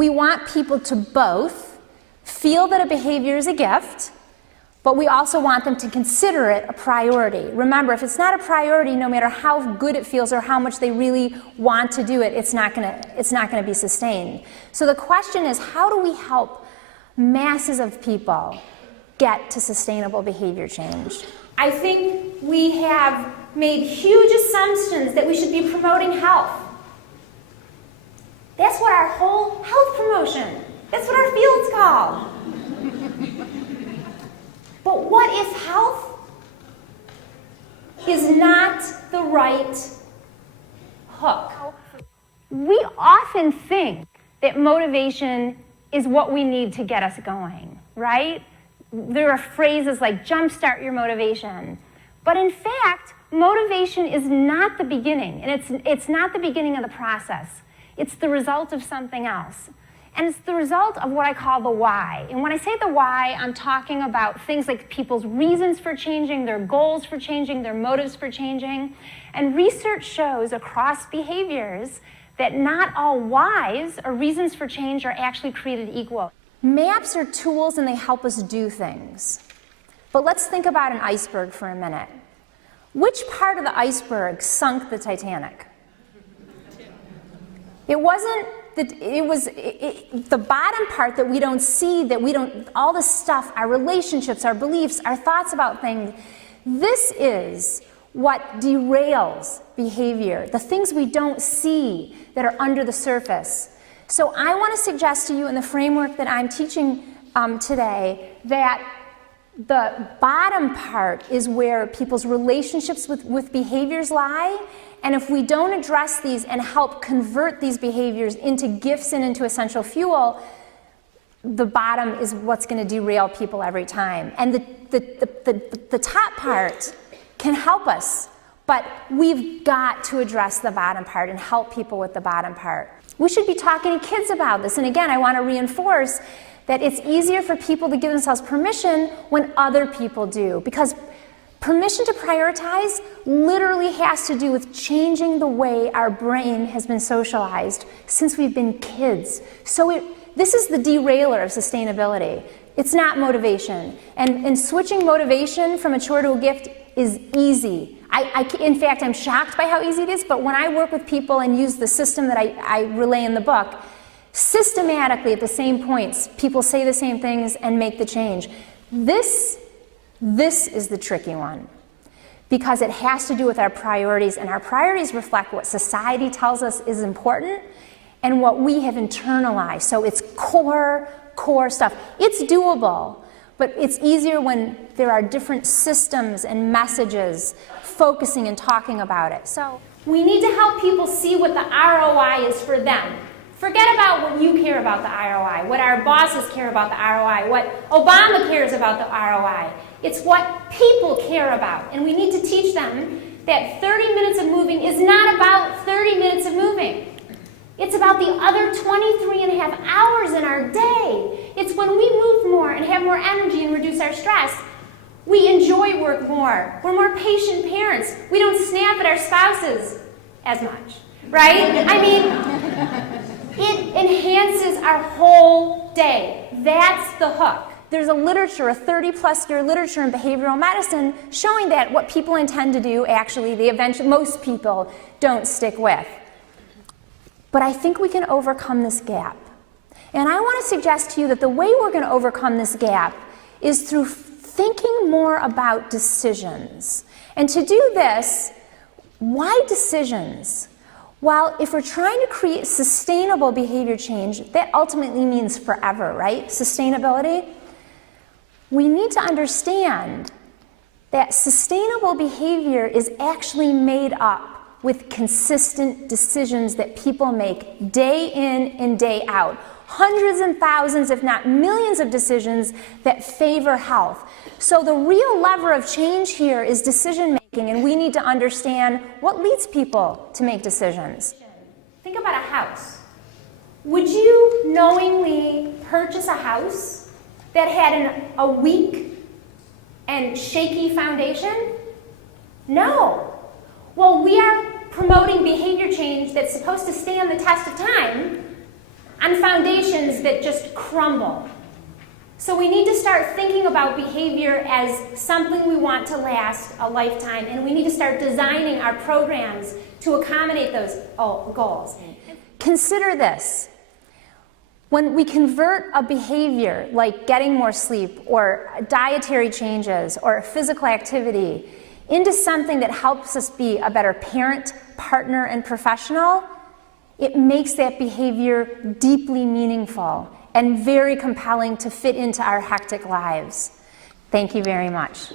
we want people to both feel that a behavior is a gift, but we also want them to consider it a priority. Remember, if it's not a priority, no matter how good it feels or how much they really want to do it, it's not gonna be sustained. So the question is, how do we help masses of people get to sustainable behavior change? I think we have made huge assumptions that we should be promoting health. That's what our whole health promotion, that's what our field's called. But what if health is not the right hook? We often think that motivation is what we need to get us going, right? There are phrases like jumpstart your motivation. But in fact, motivation is not the beginning, and it's not the beginning of the process. It's the result of something else. And it's the result of what I call the why. And when I say the why, I'm talking about things like people's reasons for changing, their goals for changing, their motives for changing. And research shows across behaviors that not all whys or reasons for change are actually created equal. Maps are tools and they help us do things. But let's think about an iceberg for a minute. Which part of the iceberg sunk the Titanic? It wasn't the bottom part that we don't see, all the stuff, our relationships, our beliefs, our thoughts about things. This is what derails behavior, the things we don't see that are under the surface. So I want to suggest to you in the framework that I'm teaching today that the bottom part is where people's relationships with behaviors lie. And if we don't address these and help convert these behaviors into gifts and into essential fuel, the bottom is what's going to derail people every time. And the top part can help us, but we've got to address the bottom part and help people with the bottom part. We should be talking to kids about this. And again, I want to reinforce that it's easier for people to give themselves permission when other people do, because permission to prioritize literally has to do with changing the way our brain has been socialized since we've been kids. So this is the derailer of sustainability. It's not motivation. And switching motivation from a chore to a gift is easy. In fact, I'm shocked by how easy it is, but when I work with people and use the system that I relay in the book, systematically at the same points, people say the same things and make the change. This is the tricky one, because it has to do with our priorities, and our priorities reflect what society tells us is important and what we have internalized. So it's core stuff. It's doable, but it's easier when there are different systems and messages focusing and talking about it. So we need to help people see what the ROI is for them. Forget about what you care about the ROI, what our bosses care about the ROI, what Obama cares about the ROI. It's what people care about. And we need to teach them that 30 minutes of moving is not about 30 minutes of moving. It's about the other 23 and a half hours in our day. It's when we move more and have more energy and reduce our stress. We enjoy work more. We're more patient parents. We don't snap at our spouses as much, right? I mean, it enhances our whole day. That's the hook. There's a 30-plus year literature in behavioral medicine showing that what people intend to do, actually, most people don't stick with. But I think we can overcome this gap. And I want to suggest to you that the way we're going to overcome this gap is through thinking more about decisions. And to do this, why decisions? Well, if we're trying to create sustainable behavior change, that ultimately means forever, right? Sustainability. We need to understand that sustainable behavior is actually made up with consistent decisions that people make day in and day out. Hundreds and thousands, if not millions of decisions that favor health. So the real lever of change here is decision making, and we need to understand what leads people to make decisions. Think about a house. Would you knowingly purchase a house that had a weak and shaky foundation? No. Well, we are promoting behavior change that's supposed to stand the test of time. on foundations that just crumble. So we need to start thinking about behavior as something we want to last a lifetime, and we need to start designing our programs to accommodate those goals. Consider this. When we convert a behavior like getting more sleep or dietary changes or physical activity into something that helps us be a better parent, partner, and professional, it makes that behavior deeply meaningful and very compelling to fit into our hectic lives. Thank you very much.